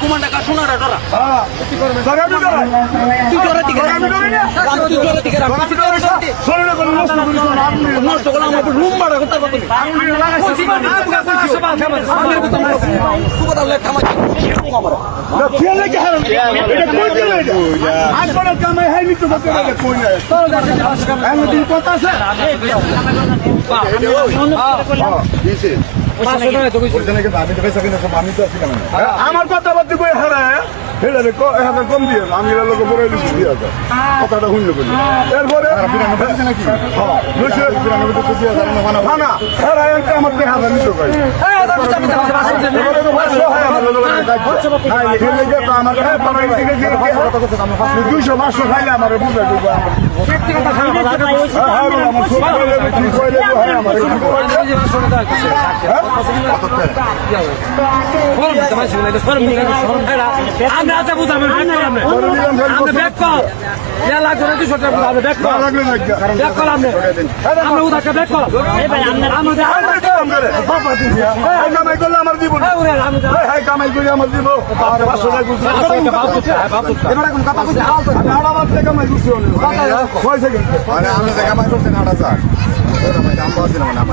কুমান্ডা কা শোনা ডরা নষ্ট করলে আমার রুম ভাড়া করতে পারবো আমার কথা বলতে কই হারায় কম দিয়ে আমি লোক বড় দিয়ে কথাটা শুনলে করি এরপরে আমার দেখা নিতে পারি 200-500 খাইলে আমার বুঝাই আমার দিব কামাই করে আমার দিব 500 টাকা কামাই করছেন 8,000 আমার